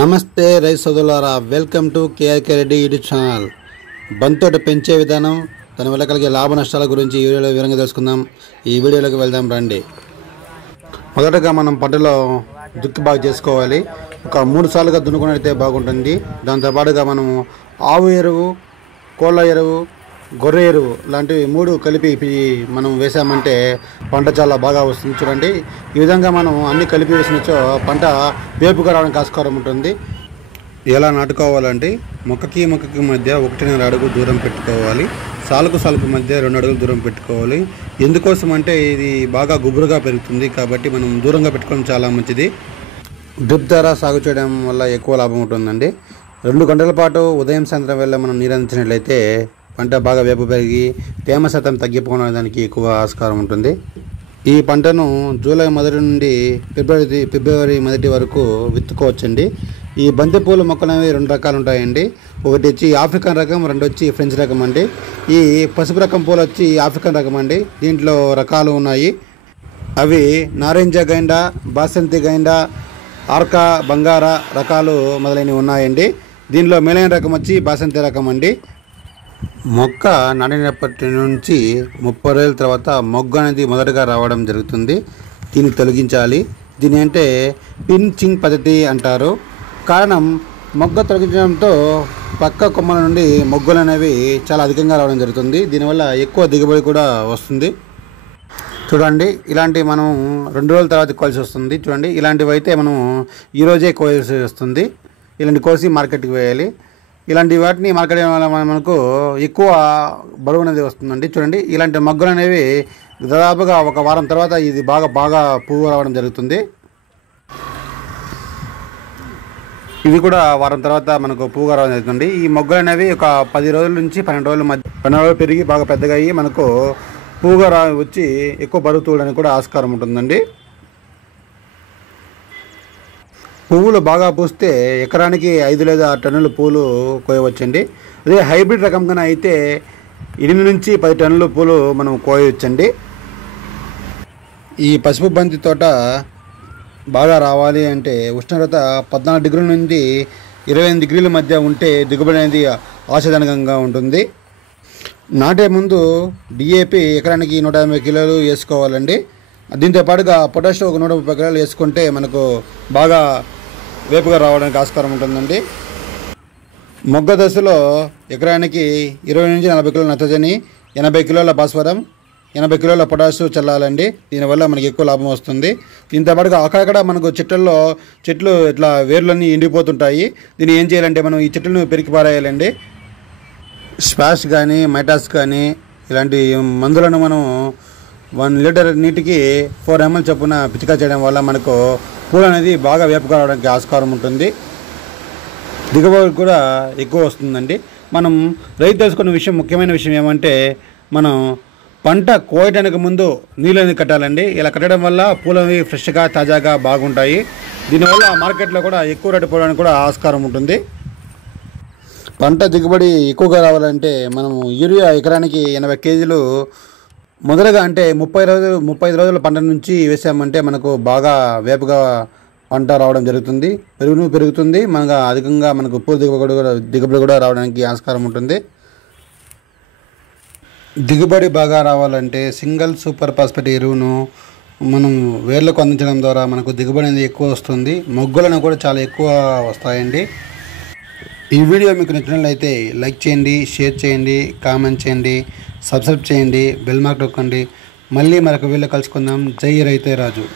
నమస్తే రైతు సోదరులారా, welcome to KRK Reddy YouTube channel. బంతోట పెంచే విధానం, దానివల్ల కలిగే లాభ నష్టాల గురించి ఈ వీడియోలో వివరంగా తెలుసుకుందాం. ఈ వీడియోలోకి వెళ్దాం రండి. మొదటగా మనం పంటలో దుక్కి బాగా చేసుకోవాలి. ఒక 3 సార్లుగా దున్నుకున్నట్లయితే బాగుంటుంది. దాంతోపాటుగా మనము ఆవు ఎరువు, కోళ్ళ ఎరువు, గొర్రె ఎరువు లాంటివి 3 కలిపి మనం వేసామంటే పంట చాలా బాగా వస్తుంది. చూడండి, ఈ విధంగా మనం అన్ని కలిపి వేసినచో పంట వేపుగా రావడానికి ఆస్కారం ఉంటుంది. ఎలా నాటుకోవాలంటే మొక్కకి మధ్య 1.5 అడుగు దూరం పెట్టుకోవాలి. సాలుకు మధ్య 2 అడుగులు దూరం పెట్టుకోవాలి. ఎందుకోసం అంటే ఇది బాగా గుబురుగా పెరుగుతుంది కాబట్టి మనం దూరంగా పెట్టుకోవడం చాలా మంచిది. డ్రిప్ ద్వారా సాగు చేయడం వల్ల ఎక్కువ లాభం ఉంటుందండి. 2 గంటల పాటు ఉదయం సాయంత్రం వేళ మనం నీరు అందించినట్లయితే పంట బాగా వేపు పెరిగి తేమ శాతం తగ్గిపోవడానికి ఎక్కువ ఆస్కారం ఉంటుంది. ఈ పంటను జూలై మొదటి నుండి ఫిబ్రవరి మొదటి వరకు విత్తుకోవచ్చండి. ఈ బంతిపూల మొక్కలు అనేవి 2 రకాలు ఉంటాయండి. ఒకటి వచ్చి ఆఫ్రికన్ రకం, 2 వచ్చి ఫ్రెంచ్ రకం అండి. ఈ పసుపు రకం పూలు వచ్చి ఆఫ్రికన్ రకం అండి. దీంట్లో రకాలు ఉన్నాయి. అవి నారింజ గైండా, బాసంతి గైండా, ఆర్కా, బంగార రకాలు మొదలైనవి ఉన్నాయండి. దీనిలో మేలైన రకం వచ్చి బాసంతి రకం అండి. మొక్క నాటినప్పటి నుంచి 30 రోజుల తర్వాత మొగ్గ అనేది మొదటగా రావడం జరుగుతుంది. దీన్ని తొలగించాలి. దీని అంటే పిన్చింగ్ పద్ధతి అంటారు. కారణం, మొగ్గ తొలగించడంతో పక్క కొమ్మల నుండి మొగ్గలు అనేవి చాలా అధికంగా రావడం జరుగుతుంది. దీనివల్ల ఎక్కువ దిగుబడి కూడా వస్తుంది. చూడండి, ఇలాంటివి మనం 2 రోజుల తర్వాత కోల్సి వస్తుంది. చూడండి, ఇలాంటివి అయితే మనం ఈరోజే కోల్సి వస్తుంది. ఇలాంటి కోసి మార్కెట్కి వేయాలి. ఇలాంటి వాటిని మార్కెట్ వల్ల మనకు ఎక్కువ బరువు అనేది వస్తుందండి. చూడండి, ఇలాంటి మొగ్గలు అనేవి దాదాపుగా 1 వారం తర్వాత ఇది బాగా పువ్వు రావడం జరుగుతుంది. ఇది కూడా వారం తర్వాత మనకు పువ్వుగా రావడం జరుగుతుంది. ఈ మొగ్గలు అనేవి ఒక 10 రోజుల నుంచి 12 రోజుల మధ్య 12 రోజులు పెరిగి బాగా పెద్దగా అయ్యి మనకు పువ్వుగా వచ్చి ఎక్కువ బరువు తూడడానికి కూడా ఆస్కారం ఉంటుందండి. పువ్వులు బాగా పూస్తే ఎకరానికి 5 లేదా 6 టన్నుల పూలు కోయవచ్చండి. అదే హైబ్రిడ్ రకం కన్నా అయితే 8 నుంచి 10 టన్నుల పూలు మనం కోయవచ్చండి. ఈ పసుపు బంతి తోట బాగా రావాలి అంటే ఉష్ణోగ్రత 14 డిగ్రీల నుండి 28 డిగ్రీల మధ్య ఉంటే దిగుబడి అనేది ఆశాజనకంగా ఉంటుంది. నాటే ముందు DAP ఎకరానికి 150 కిలోలు వేసుకోవాలండి. దీంతో పాటుగా పొటాషియం ఒక 130 కిలోలు వేసుకుంటే మనకు బాగా వేపుగా రావడానికి ఆస్కారం ఉంటుందండి. మొగ్గ దశలో ఎకరానికి 20 నుంచి 40 కిలోల నత్రజని, 80 కిలోల భాస్వరం, 80 కిలోల పొటాషు చల్లాలండి. దీనివల్ల మనకి ఎక్కువ లాభం వస్తుంది. దీంతో పాటుగా అక్కడక్కడ మనకు చెట్లు ఇట్లా వేర్లన్నీ ఎండిపోతుంటాయి. దీన్ని ఏం చేయాలంటే మనం ఈ చెట్లను పెరికి పారేయాలండి. స్పాష్ కానీ మైటాస్ కానీ ఇలాంటి మందులను మనం 1 లీటర్ నీటికి 4 ml చొప్పున పిచికా చేయడం వల్ల మనకు పూలు అనేది బాగా వేపుగా రావడానికి ఆస్కారం ఉంటుంది. దిగుబడి కూడా ఎక్కువ వస్తుందండి. మనం రైతు తెలుసుకున్న ముఖ్యమైన విషయం ఏమంటే మనం పంట కోయడానికి ముందు నీళ్ళని కట్టాలండి. ఇలా కట్టడం వల్ల పూలు అనేవి ఫ్రెష్గా తాజాగా బాగుంటాయి. దీనివల్ల మార్కెట్లో కూడా ఎక్కువ రేటు పోవడానికి కూడా ఆస్కారం ఉంటుంది. పంట దిగుబడి ఎక్కువగా రావాలంటే మనము యూరియా ఎకరానికి 80 కేజీలు మొదలుగా అంటే 35 రోజుల పంట నుంచి వేసామంటే మనకు బాగా వేపుగా పంట రావడం జరుగుతుంది. పెరుగుతుంది. మనకు అధికంగా మనకు పూల దిగుబడి కూడా రావడానికి ఆస్కారం ఉంటుంది. దిగుబడి బాగా రావాలంటే సింగిల్ సూపర్ ఫాస్ఫేట్ ఎరువును మనం వేర్లకు అందించడం ద్వారా మనకు దిగుబడి అనేది ఎక్కువ వస్తుంది. మొగ్గలను కూడా చాలా ఎక్కువ వస్తాయండి. ఈ వీడియో మీకు నచ్చినట్లయితే లైక్ చేయండి, షేర్ చేయండి, కామెంట్ చేయండి, సబ్స్క్రైబ్ చేయండి, బెల్ మార్క్ నొక్కండి. మళ్ళీ మరొక వీడియో కలుసుకుందాం. జై రైతే రాజు.